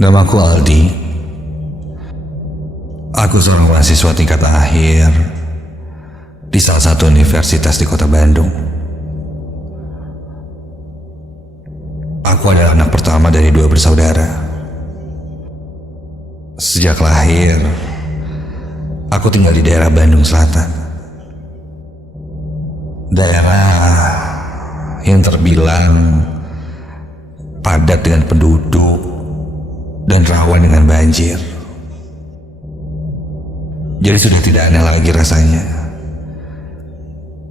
Namaku Aldi. Aku seorang mahasiswa tingkat akhir di salah satu universitas di kota Bandung. Aku adalah anak pertama dari 2 bersaudara. Sejak lahir, aku tinggal di daerah Bandung Selatan. Daerah yang terbilang padat dengan penduduk dan rawan dengan banjir. Jadi sudah tidak aneh lagi rasanya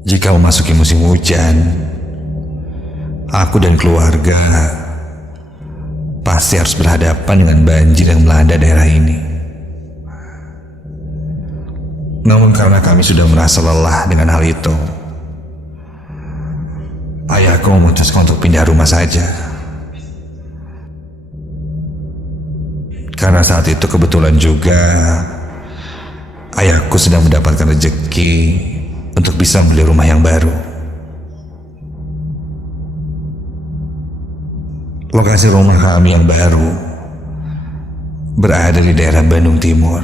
jika memasuki musim hujan, aku dan keluarga pasti harus berhadapan dengan banjir yang melanda daerah ini. Namun karena kami sudah merasa lelah dengan hal itu, ayahku memutuskan untuk pindah rumah saja. Karena saat itu kebetulan juga ayahku sedang mendapatkan rezeki untuk bisa membeli rumah yang baru. Lokasi rumah kami yang baru berada di daerah Bandung Timur.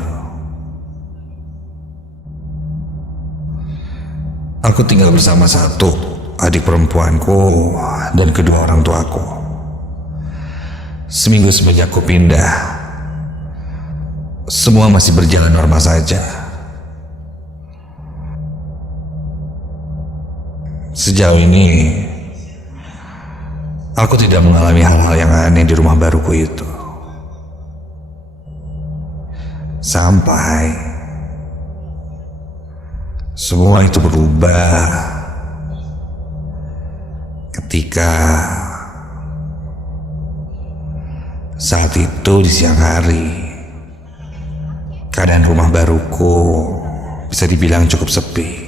Aku tinggal bersama satu adik perempuanku dan kedua orang tuaku. Seminggu semenjak aku pindah, semua masih berjalan normal saja. Sejauh ini, aku tidak mengalami hal-hal yang aneh di rumah baruku itu. Sampai semua itu berubah ketika saat itu di siang hari, keadaan rumah baruku bisa dibilang cukup sepi.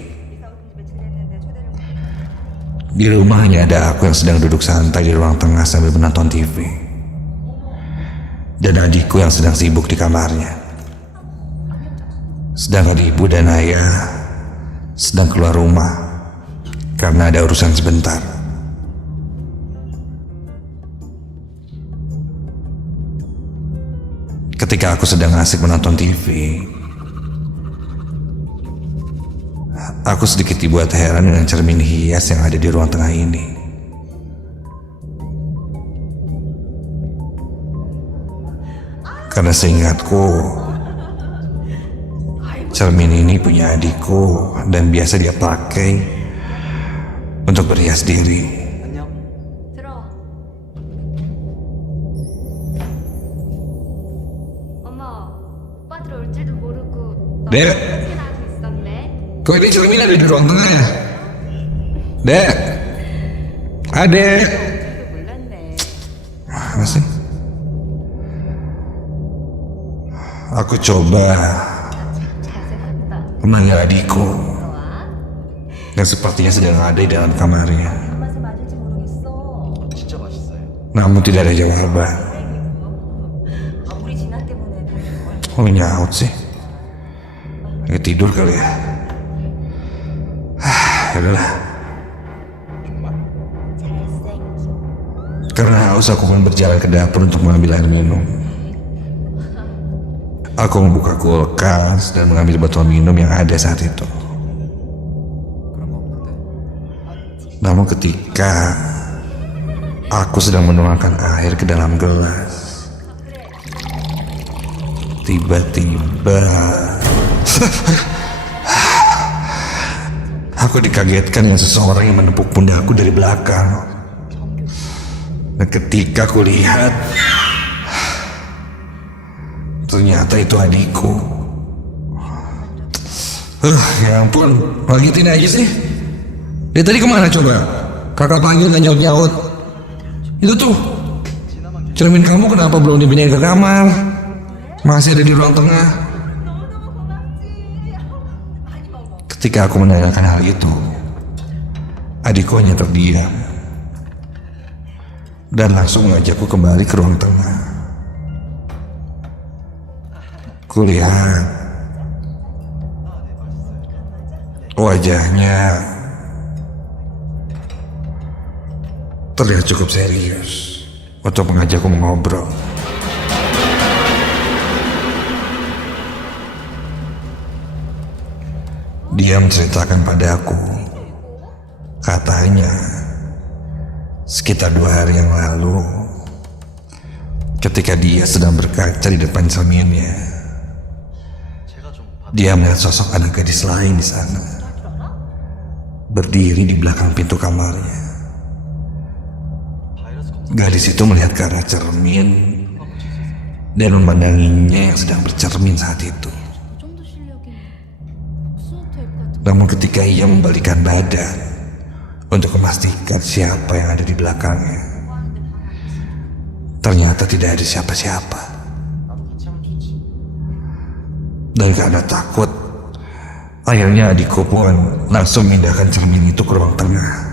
Di rumah hanya ada aku yang sedang duduk santai di ruang tengah sambil menonton TV, dan adikku yang sedang sibuk di kamarnya. Sedangkan ibu dan ayah sedang keluar rumah karena ada urusan sebentar. Ketika aku sedang asik menonton TV, aku sedikit dibuat heran dengan cermin hias yang ada di ruang tengah ini. Karena seingatku, cermin ini punya adikku dan biasa dia pakai untuk berhias diri. Dek, kok ini cermin ada di ruang tengah ya? Dek, adek. Apa sih? Aku coba memanggil adikku yang sepertinya sedang ada di dalam kamarnya. Namun tidak ada jawaban. Oh, nyaut sih. Lagi tidur kali ya. Yaudahlah. Karena haus, aku pun berjalan ke dapur untuk mengambil air minum. Aku membuka kulkas dan mengambil botol minum yang ada saat itu. Namun ketika aku sedang menuangkan air ke dalam gelas, tiba-tiba aku dikagetkan dengan seseorang yang menepuk pundakku dari belakang. Dan ketika aku lihat, ternyata itu adikku. Ya ampun, ngagetin aja sih. Dia tadi kemana coba? Kakak panggil gak nyaut-nyaut. Itu tuh, cermin kamu kenapa belum dipindahin ke kamar? Masih ada di ruang tengah. Ketika aku menanyakan hal itu, adikku hanya terdiam dan langsung mengajakku kembali ke ruang tengah. Kulihat wajahnya terlihat cukup serius untuk mengajakku mengobrol. Dia menceritakan padaku, katanya sekitar 2 hari yang lalu, ketika dia sedang berkaca di depan cerminnya, dia melihat sosok anak gadis lain di sana, berdiri di belakang pintu kamarnya. Gadis itu melihat ke arah cermin dan memandanginya yang sedang bercermin saat itu. Namun ketika ia membalikkan badan untuk memastikan siapa yang ada di belakangnya, ternyata tidak ada siapa-siapa. Dan karena takut, akhirnya adikku pun langsung memindahkan cermin itu ke ruang tengah.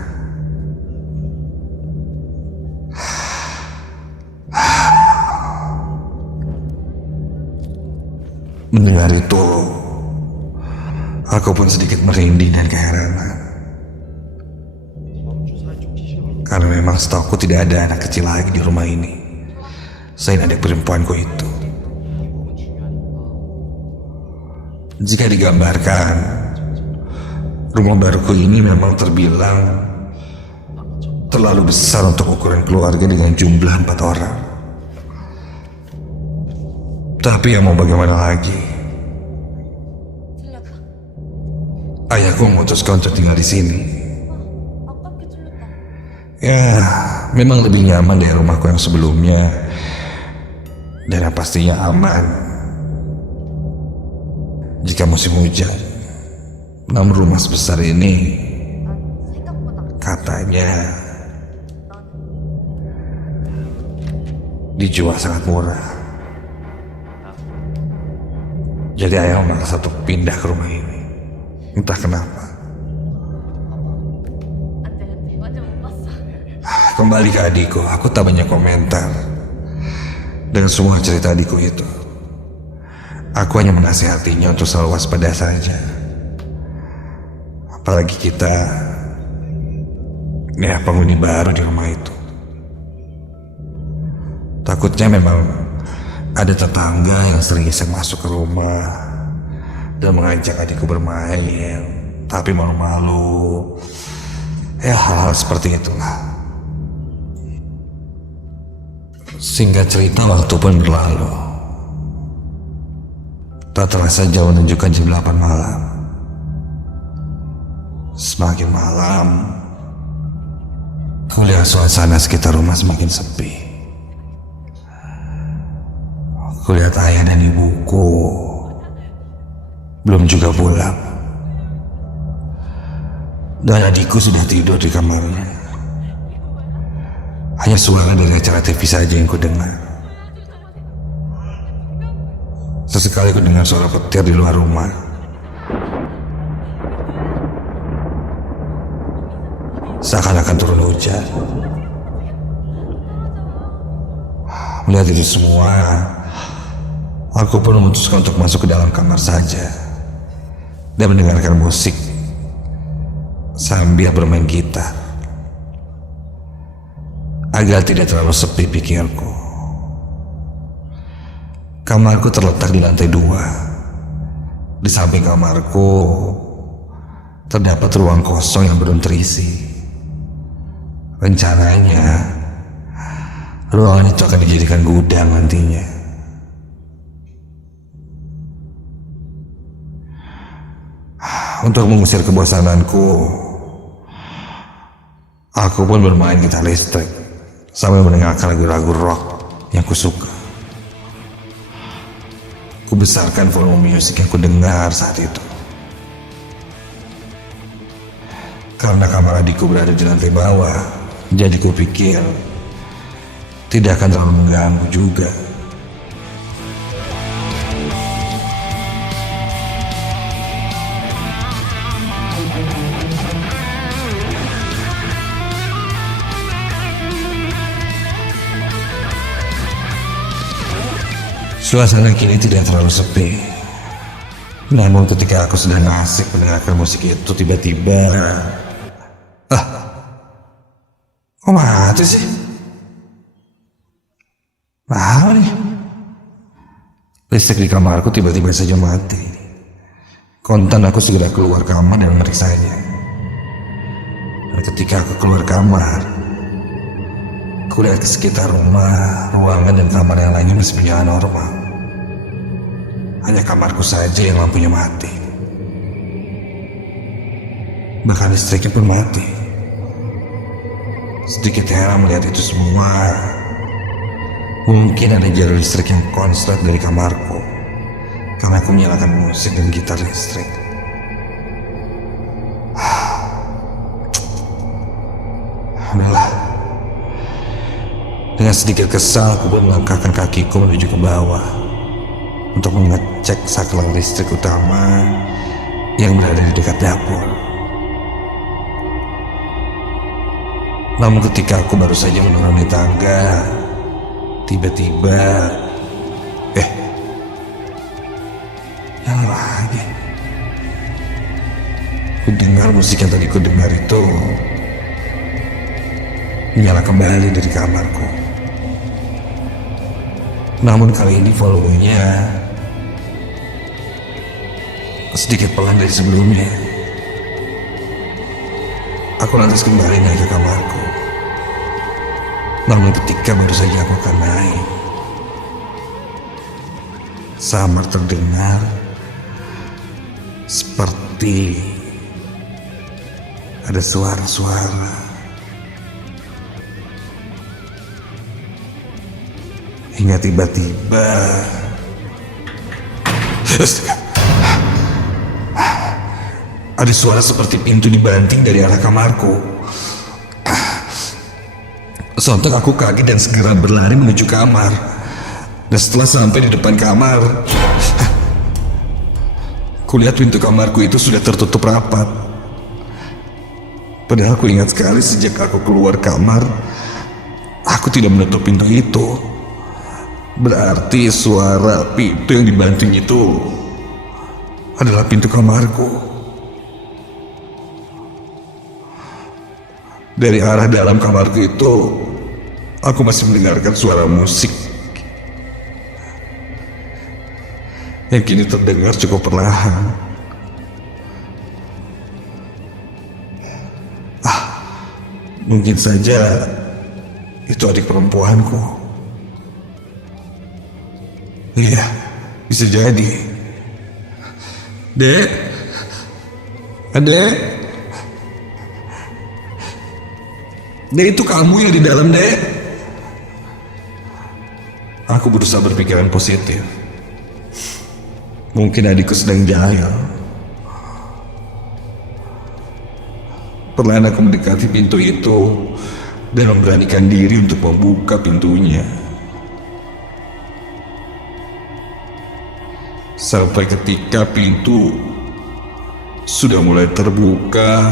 Mendengar itu, aku pun sedikit merinding dan keheranan. Karena memang setahu tidak ada anak kecil lagi di rumah ini selain adik perempuanku itu. Jika digambarkan, rumah baruku ini memang terbilang terlalu besar untuk ukuran keluarga dengan jumlah 4 orang. Tapi ya mau bagaimana lagi, ayahku memutuskan untuk tinggal di sini. Ya, memang lebih nyaman dari rumahku yang sebelumnya, dan yang pastinya aman jika musim hujan. Namun rumah sebesar ini katanya dijual sangat murah. Jadi ayah memaksa untuk pindah ke rumah ini. Entah kenapa. Kembali ke adikku, aku tak banyak komentar dengan semua cerita adikku itu. Aku hanya menasihatinya untuk selalu waspada saja. Apalagi kita, ya, penghuni baru di rumah itu. Takutnya memang ada tetangga yang sering iseng masuk ke rumah dan mengajak adikku bermain, tapi malu-malu. Ya, hal-hal seperti itulah. Singkat cerita, waktu pun berlalu. Tak terasa jauh menunjukkan jam 8 malam. Semakin malam, kulihat suasana sekitar rumah semakin sepi. Kulihat ayah dan ibuku belum juga pulang, dan adikku sudah tidur di kamarnya. Hanya suara dari acara TV saja yang kudengar. Sesekali kudengar suara petir di luar rumah. Seakan-akan turun hujan. Melihat itu semua, aku pun memutuskan untuk masuk ke dalam kamar saja dan mendengarkan musik sambil bermain gitar, agar tidak terlalu sepi pikirku. Kamarku terletak di lantai 2. Di samping kamarku terdapat ruang kosong yang belum terisi. Rencananya ruangan itu akan dijadikan gudang nantinya. Untuk mengusir kebosananku, aku pun bermain gitar listrik sambil mendengarkan lagu-lagu rock yang kusuka. Kubesarkan volume musik yang kudengar saat itu. Karena kamar adikku berada di lantai bawah, jadi kupikir tidak akan terlalu mengganggu juga. Suasana kini tidak terlalu sepi. Namun ketika aku sedang asik mendengarkan musik itu, tiba-tiba kok mati sih? Nah nih, listrik di kamarku tiba-tiba saja mati. Kontan aku segera keluar kamar dan meriksanya. Dan ketika aku keluar kamar, aku lihat ke sekitar rumah, ruangan dan kamar yang lainnya masih berjalan normal. Hanya kamarku saja yang lampunya mati. Bahkan listriknya pun mati. Sedikit heran melihat itu semua. Mungkin ada jalur listrik yang konslet dari kamarku, karena aku menyalakan musik dan gitar listrik. Alhamdulillah. Dengan sedikit kesal, aku pun melangkahkan kakiku menuju ke bawah untuk mengecek saklar listrik utama yang berada di dekat dapur. Namun ketika aku baru saja menuruni tangga, tiba-tiba nyala lagi. Ku dengar musik yang tadi ku dengar itu menyala kembali dari kamarku. Namun kali ini volumenya sedikit pelan dari sebelumnya. Aku lantas kembali naik ke kamarku. Namun ketika baru saja aku akan naik, samar terdengar seperti ada suara-suara. Hingga tiba-tiba ada suara seperti pintu dibanting dari arah kamarku. Sontak aku kaget dan segera berlari menuju kamar. Dan setelah sampai di depan kamar, kulihat pintu kamarku itu sudah tertutup rapat. Padahal aku ingat sekali sejak aku keluar kamar, aku tidak menutup pintu itu. Berarti suara pintu yang dibanting itu adalah pintu kamarku. Dari arah dalam kamarku itu, aku masih mendengarkan suara musik yang kini terdengar cukup perlahan. Mungkin saja itu adik perempuanku. Iya, bisa jadi. Dek, Adek, Dek, itu kamu yang di dalam, Dek. Aku berusaha berpikiran positif. Mungkin adikku sedang jahil. Perlahan aku mendekati pintu itu dan memberanikan diri untuk membuka pintunya. Sampai ketika pintu sudah mulai terbuka,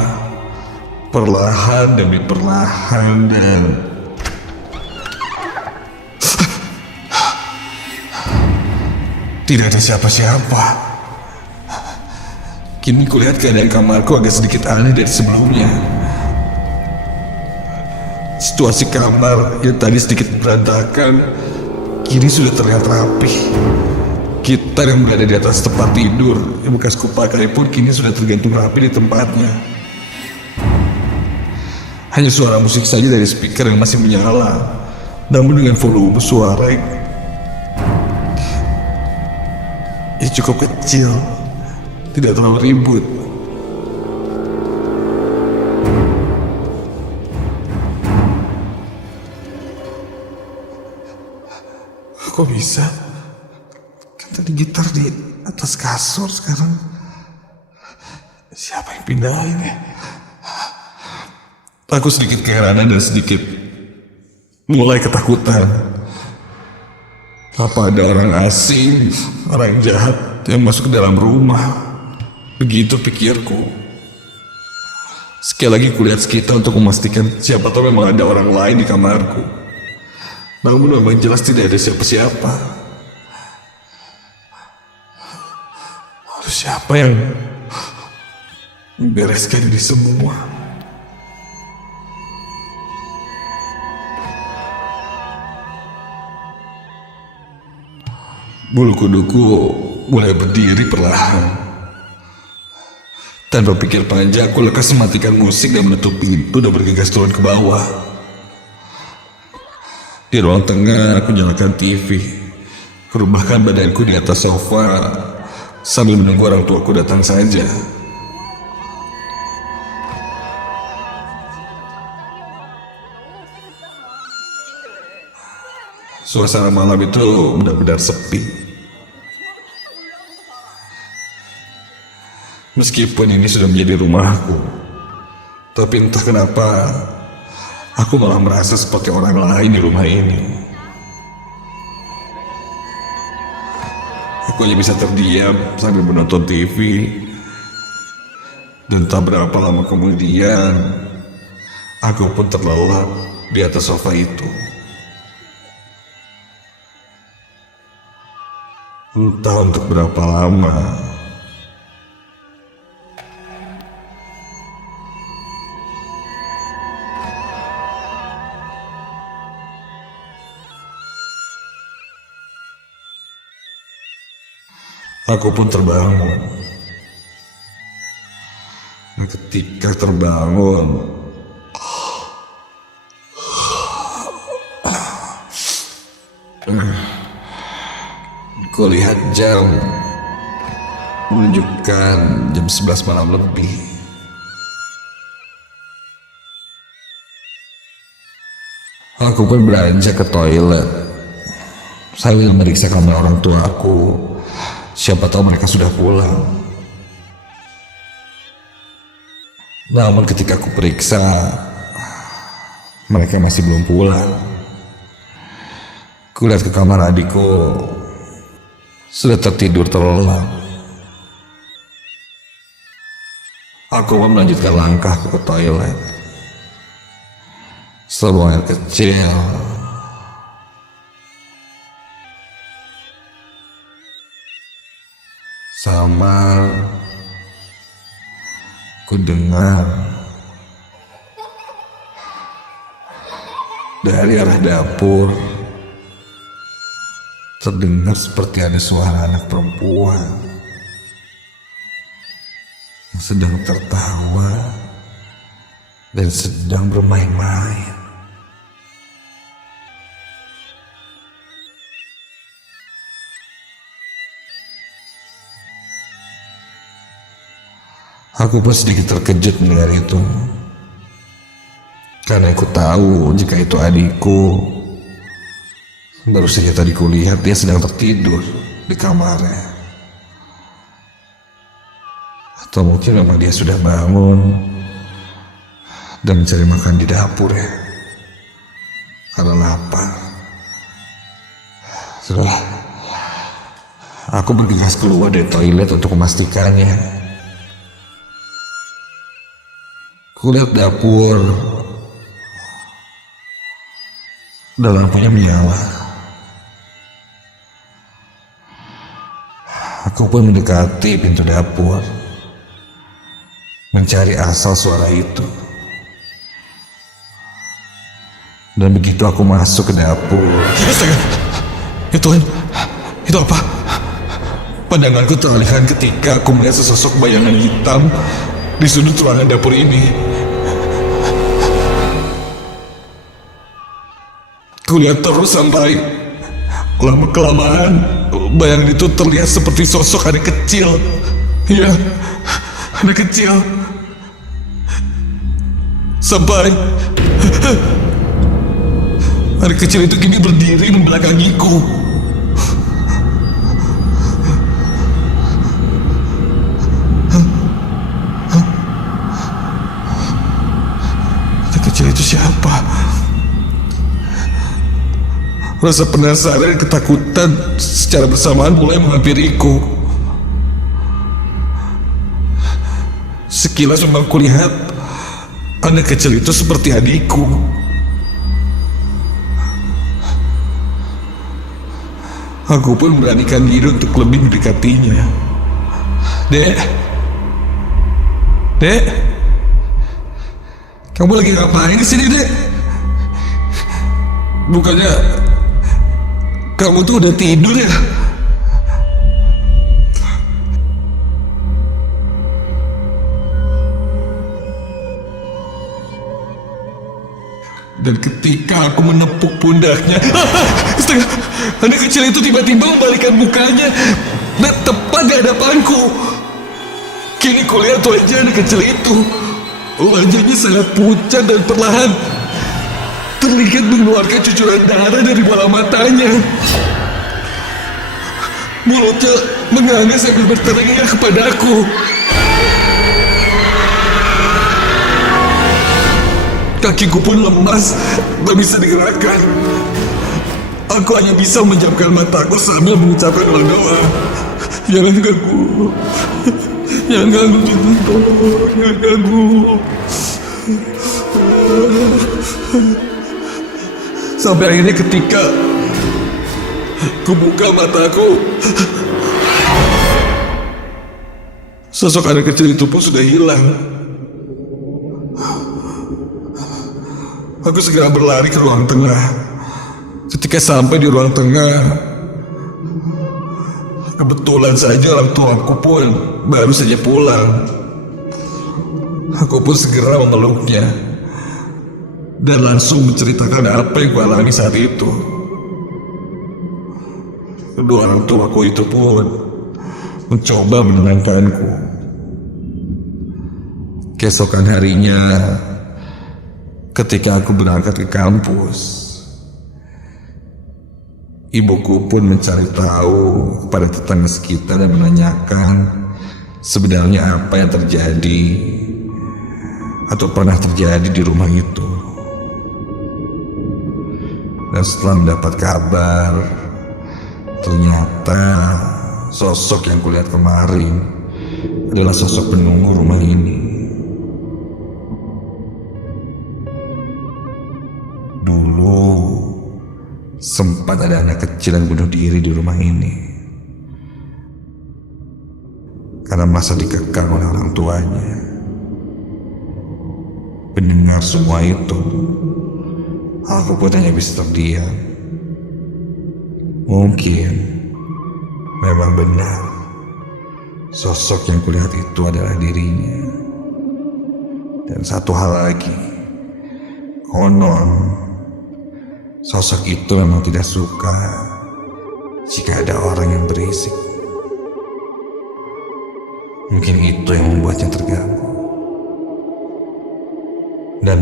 perlahan demi perlahan, dan tidak ada siapa-siapa. Kini kulihat keadaan kamarku agak sedikit aneh dari sebelumnya. Situasi kamar yang tadi sedikit berantakan kini sudah terlihat rapi. Gitar yang berada di atas tempat tidur yang bekas kupakai pun kini sudah tergantung rapi di tempatnya. Hanya suara musik saja dari speaker yang masih menyala, namun dengan volume suara yang cukup kecil, tidak terlalu ribut. Kok bisa? Kan tadi gitar di atas kasur, sekarang siapa yang pindahin ya? Aku sedikit keheranan dan sedikit mulai ketakutan. Apa ada orang asing, orang jahat yang masuk ke dalam rumah? Begitu pikirku. Sekali lagi kulihat sekitar untuk memastikan siapa tahu memang ada orang lain di kamarku. Namun memang jelas tidak ada siapa-siapa. Lalu siapa yang membereskan ini semua? Bulu kuduku mulai berdiri perlahan. Tanpa pikir panjang, aku lekas mematikan musik dan menutup pintu dan bergegas turun ke bawah. Di ruang tengah, aku nyalakan TV. Kurubahkan badanku di atas sofa sambil menunggu orang tuaku datang saja. Suasana malam itu benar-benar sepi. Meskipun ini sudah menjadi rumahku, tapi entah kenapa aku malah merasa seperti orang lain di rumah ini. Aku hanya bisa terdiam sambil menonton TV. Dan tak berapa lama kemudian, aku pun terlelap di atas sofa itu. Entah untuk berapa lama. Aku pun terbangun. Dan ketika terbangun, aku lihat jam menunjukkan jam 11 malam lebih. Aku pun beranjak ke toilet sambil meriksa kamar orang tua aku. Siapa tahu mereka sudah pulang. Namun ketika aku periksa, mereka masih belum pulang. Kulihat ke kamar adikku, sudah tertidur terlelap. Aku melanjutkan langkahku ke toilet. Sebuah air kecil. Sama ku dengar dari arah dapur terdengar seperti ada suara anak perempuan yang sedang tertawa dan sedang bermain-main. Aku pun sedikit terkejut mendengar itu, karena aku tahu jika itu adikku. Baru saja tadi kulihat dia sedang tertidur di kamarnya. Atau mungkin memang dia sudah bangun dan mencari makan di dapur ya, karena lapar. Setelah aku bergegas keluar dari toilet untuk memastikannya. Kulihat dapur dan lampunya menyala. Aku pun mendekati pintu dapur, mencari asal suara itu. Dan begitu aku masuk ke dapur, astaga, ya Tuhan, itu apa? Pandanganku teralihkan ketika aku melihat sesosok bayangan hitam di sudut ruangan dapur ini. Kulihat terus sampai lama-kelamaan bayangan itu terlihat seperti sosok anak kecil. Iya, anak kecil. Sampai anak kecil itu kini berdiri membelakangiku. Anak kecil itu siapa? Rasa penasaran dan ketakutan secara bersamaan mulai menghampiriku. Sekilas memang kulihat anak kecil itu seperti adikku. Aku pun beranikan diri untuk lebih mendekatinya. Dek, Dek, kamu lagi ngapain di sini, Dek? Bukannya kamu tuh udah tidur ya? Dan ketika aku menepuk pundaknya, astaga, anak kecil itu tiba-tiba membalikkan mukanya dan tepat di hadapanku. Kini kulihat wajah anak kecil itu. Wajahnya sangat pucat dan perlahan terlihat mengeluarkan cucuran darah dari bola matanya. Mulutnya menganga sambil berteriak kepadaku. Kakiku pun lemas, tak bisa digerakkan. Aku hanya bisa menjamkan mataku sambil mengucapkan doa. Jangan ganggu, jangan ganggu, jangan ganggu. Sampai akhirnya ketika ku buka mataku, sosok anak kecil itu pun sudah hilang. Aku segera berlari ke ruang tengah. Ketika sampai di ruang tengah, kebetulan saja orang tuaku pun baru saja pulang. Aku pun segera memeluknya dan langsung menceritakan apa yang kualami saat itu. Kedua orang tuaku itu pun mencoba menenangkanku. Keesokan harinya, ketika aku berangkat ke kampus, ibuku pun mencari tahu kepada tetangga sekitar dan menanyakan sebenarnya apa yang terjadi atau pernah terjadi di rumah itu. Dan setelah mendapat kabar, ternyata sosok yang kulihat kemarin adalah sosok penunggu rumah ini. Dulu sempat ada anak kecil yang bunuh diri di rumah ini karena merasa dikekang oleh orang tuanya. Mendengar semua itu, aku pun hanya bisa terdiam. Mungkin memang benar sosok yang kulihat itu adalah dirinya. Dan satu hal lagi, konon sosok itu memang tidak suka jika ada orang yang berisik. Mungkin itu yang membuatnya terganggu. Dan